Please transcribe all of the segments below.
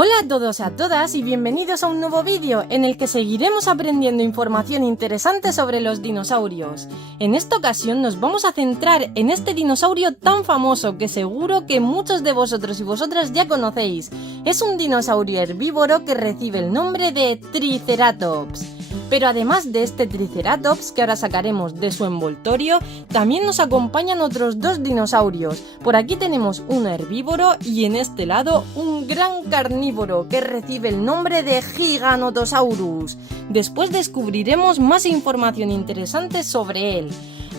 Hola a todos y a todas y bienvenidos a un nuevo vídeo en el que seguiremos aprendiendo información interesante sobre los dinosaurios. En esta ocasión nos vamos a centrar en este dinosaurio tan famoso que seguro que muchos de vosotros y vosotras ya conocéis. Es un dinosaurio herbívoro que recibe el nombre de Triceratops. Pero además de este Triceratops, que ahora sacaremos de su envoltorio, también nos acompañan otros dos dinosaurios. Por aquí tenemos un herbívoro y en este lado un gran carnívoro que recibe el nombre de Giganotosaurus. Después descubriremos más información interesante sobre él.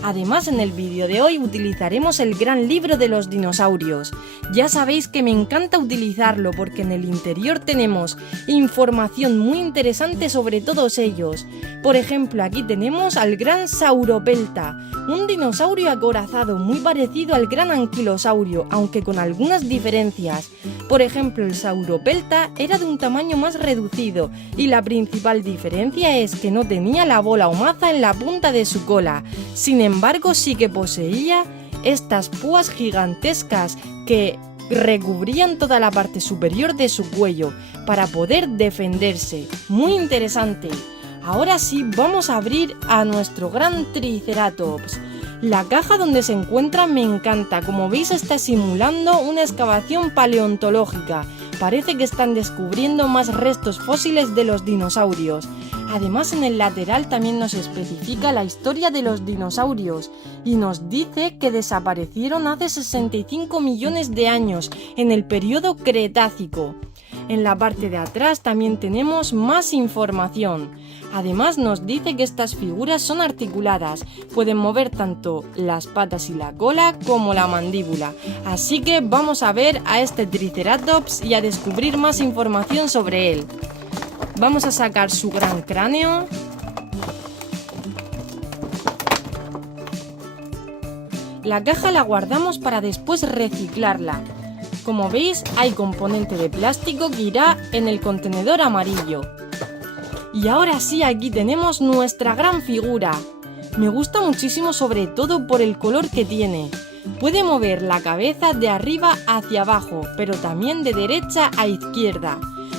Además, en el vídeo de hoy utilizaremos el gran libro de los dinosaurios. Ya sabéis que me encanta utilizarlo porque en el interior tenemos información muy interesante sobre todos ellos. Por ejemplo, aquí tenemos al gran Sauropelta, un dinosaurio acorazado muy parecido al gran anquilosaurio, aunque con algunas diferencias. Por ejemplo, el Sauropelta era de un tamaño más reducido y la principal diferencia es que no tenía la bola o maza en la punta de su cola. Sin embargo, sí que poseía estas púas gigantescas que recubrían toda la parte superior de su cuello para poder defenderse. Muy interesante. Ahora sí, vamos a abrir a nuestro gran Triceratops. La caja donde se encuentra me encanta, como veis está simulando una excavación paleontológica. Parece que están descubriendo más restos fósiles de los dinosaurios. Además, en el lateral también nos especifica la historia de los dinosaurios y nos dice que desaparecieron hace 65 millones de años en el periodo Cretácico. En la parte de atrás también tenemos más información. Además nos dice que estas figuras son articuladas, pueden mover tanto las patas y la cola como la mandíbula. Así que vamos a ver a este Triceratops y a descubrir más información sobre él. Vamos a sacar su gran cráneo. La caja la guardamos para después reciclarla. Como veis, hay componente de plástico que irá en el contenedor amarillo. Y ahora sí, aquí tenemos nuestra gran figura. Me gusta muchísimo, sobre todo por el color que tiene. Puede mover la cabeza de arriba hacia abajo, pero también de derecha a izquierda.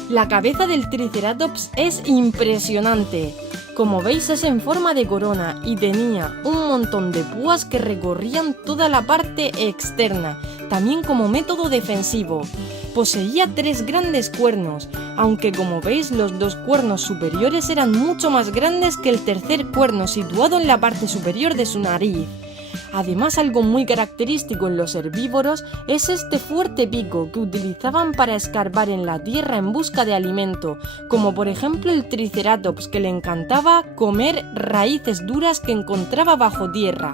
La cabeza del Triceratops es impresionante. Como veis, es en forma de corona y tenía un montón de púas que recorrían toda la parte externa, también como método defensivo. Poseía 3 grandes cuernos, aunque como veis los 2 cuernos superiores eran mucho más grandes que el tercer cuerno situado en la parte superior de su nariz. Además, algo muy característico en los herbívoros es este fuerte pico que utilizaban para escarbar en la tierra en busca de alimento, como por ejemplo el Triceratops, que le encantaba comer raíces duras que encontraba bajo tierra.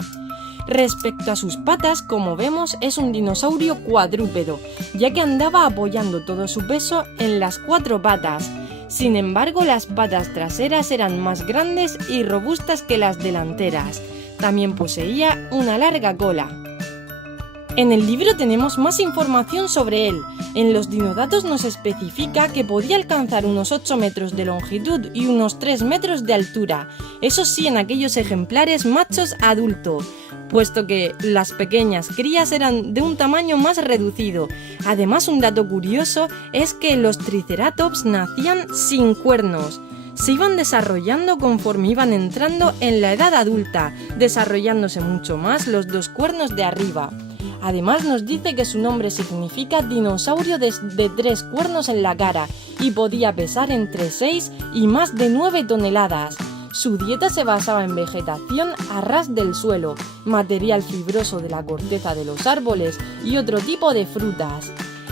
Respecto a sus patas, como vemos, es un dinosaurio cuadrúpedo, ya que andaba apoyando todo su peso en las 4 patas. Sin embargo, las patas traseras eran más grandes y robustas que las delanteras. También poseía una larga cola. En el libro tenemos más información sobre él. En los dinodatos nos especifica que podía alcanzar unos 8 metros de longitud y unos 3 metros de altura. Eso sí, en aquellos ejemplares machos adultos, puesto que las pequeñas crías eran de un tamaño más reducido. Además, un dato curioso es que los Triceratops nacían sin cuernos. Se iban desarrollando conforme iban entrando en la edad adulta, desarrollándose mucho más los 2 cuernos de arriba. Además nos dice que su nombre significa dinosaurio de 3 cuernos en la cara y podía pesar entre 6 y más de 9 toneladas. Su dieta se basaba en vegetación a ras del suelo, material fibroso de la corteza de los árboles y otro tipo de frutas.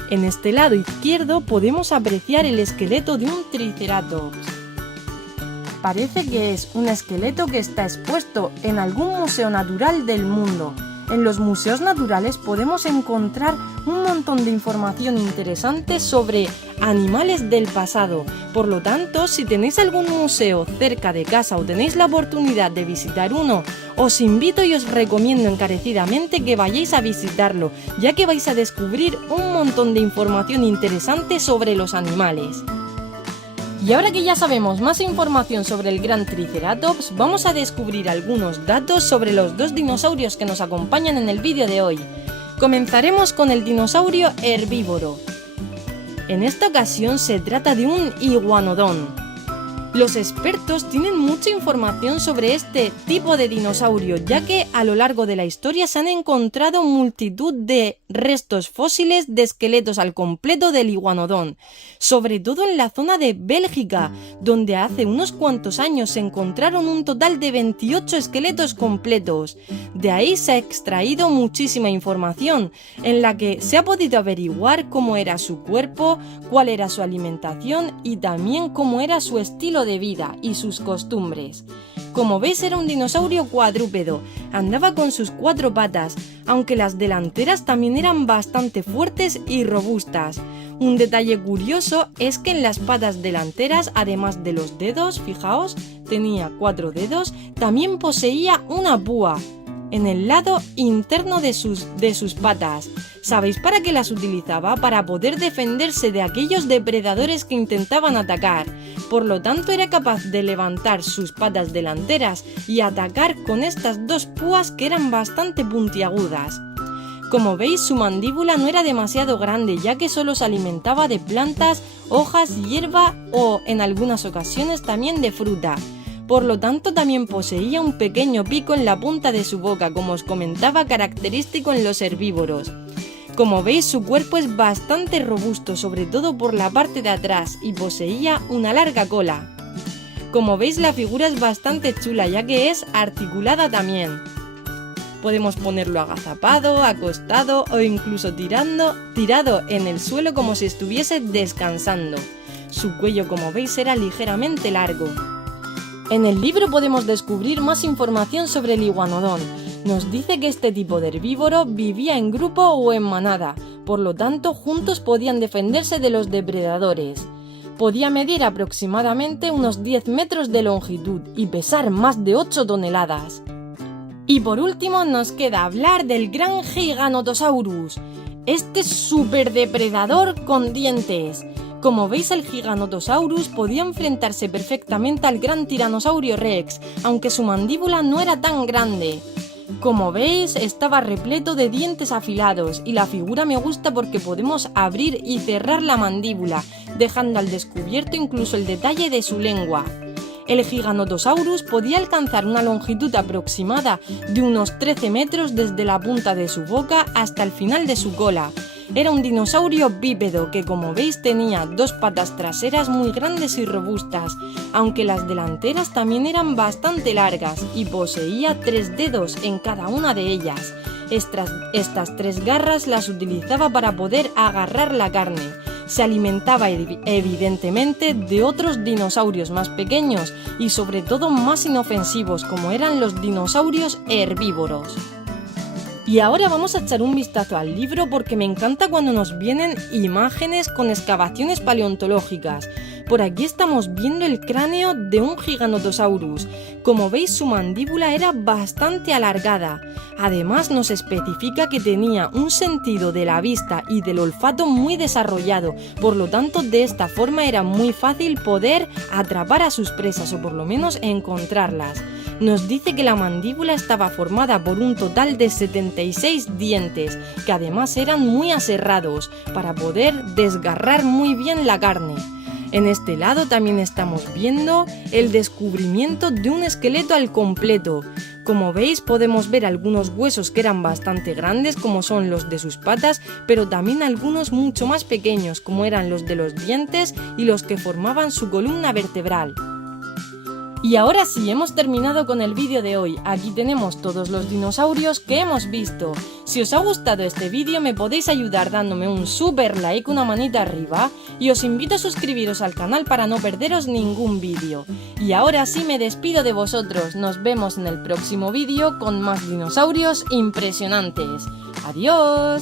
En este lado izquierdo podemos apreciar el esqueleto de un Triceratops. Parece que es un esqueleto que está expuesto en algún museo natural del mundo. En los museos naturales podemos encontrar un montón de información interesante sobre animales del pasado. Por lo tanto, si tenéis algún museo cerca de casa o tenéis la oportunidad de visitar uno, os invito y os recomiendo encarecidamente que vayáis a visitarlo, ya que vais a descubrir un montón de información interesante sobre los animales. Y ahora que ya sabemos más información sobre el gran Triceratops, vamos a descubrir algunos datos sobre los 2 dinosaurios que nos acompañan en el vídeo de hoy. Comenzaremos con el dinosaurio herbívoro. En esta ocasión se trata de un iguanodón. Los expertos tienen mucha información sobre este tipo de dinosaurio, ya que a lo largo de la historia se han encontrado multitud de restos fósiles de esqueletos al completo del iguanodón, sobre todo en la zona de Bélgica, donde hace unos cuantos años se encontraron un total de 28 esqueletos completos. De ahí se ha extraído muchísima información, en la que se ha podido averiguar cómo era su cuerpo, cuál era su alimentación y también cómo era su estilo de vida y sus costumbres. Como veis, era un dinosaurio cuadrúpedo, andaba con sus 4 patas, aunque las delanteras también eran bastante fuertes y robustas. Un detalle curioso es que en las patas delanteras, además de los dedos, fijaos, tenía 4 dedos, también poseía una púa en el lado interno de sus patas. ¿Sabéis para qué las utilizaba? Para poder defenderse de aquellos depredadores que intentaban atacar. Por lo tanto, era capaz de levantar sus patas delanteras y atacar con estas 2 púas que eran bastante puntiagudas. Como veis, su mandíbula no era demasiado grande, ya que solo se alimentaba de plantas, hojas, hierba o, en algunas ocasiones, también de fruta. Por lo tanto, también poseía un pequeño pico en la punta de su boca, como os comentaba, característico en los herbívoros. Como veis, su cuerpo es bastante robusto, sobre todo por la parte de atrás, y poseía una larga cola. Como veis, la figura es bastante chula, ya que es articulada también. Podemos ponerlo agazapado, acostado o incluso tirado en el suelo como si estuviese descansando. Su cuello, como veis, era ligeramente largo. En el libro podemos descubrir más información sobre el iguanodón. Nos dice que este tipo de herbívoro vivía en grupo o en manada, por lo tanto juntos podían defenderse de los depredadores. Podía medir aproximadamente unos 10 metros de longitud y pesar más de 8 toneladas. Y por último nos queda hablar del gran Giganotosaurus, este superdepredador con dientes. Como veis, el Giganotosaurus podía enfrentarse perfectamente al gran Tiranosaurio Rex, aunque su mandíbula no era tan grande. Como veis, estaba repleto de dientes afilados y la figura me gusta porque podemos abrir y cerrar la mandíbula, dejando al descubierto incluso el detalle de su lengua. El Giganotosaurus podía alcanzar una longitud aproximada de unos 13 metros desde la punta de su boca hasta el final de su cola. Era un dinosaurio bípedo que, como veis, tenía 2 patas traseras muy grandes y robustas, aunque las delanteras también eran bastante largas y poseía 3 dedos en cada una de ellas. Estas 3 garras las utilizaba para poder agarrar la carne. Se alimentaba evidentemente de otros dinosaurios más pequeños y sobre todo más inofensivos, como eran los dinosaurios herbívoros. Y ahora vamos a echar un vistazo al libro porque me encanta cuando nos vienen imágenes con excavaciones paleontológicas. Por aquí estamos viendo el cráneo de un Giganotosaurus. Como veis, su mandíbula era bastante alargada. Además, nos especifica que tenía un sentido de la vista y del olfato muy desarrollado, por lo tanto, de esta forma era muy fácil poder atrapar a sus presas o por lo menos encontrarlas. Nos dice que la mandíbula estaba formada por un total de 76 dientes, que además eran muy aserrados, para poder desgarrar muy bien la carne. En este lado también estamos viendo el descubrimiento de un esqueleto al completo. Como veis, podemos ver algunos huesos que eran bastante grandes, como son los de sus patas, pero también algunos mucho más pequeños, como eran los de los dientes y los que formaban su columna vertebral. Y ahora sí, hemos terminado con el vídeo de hoy. Aquí tenemos todos los dinosaurios que hemos visto. Si os ha gustado este vídeo me podéis ayudar dándome un super like, una manita arriba, y os invito a suscribiros al canal para no perderos ningún vídeo. Y ahora sí me despido de vosotros, nos vemos en el próximo vídeo con más dinosaurios impresionantes. ¡Adiós!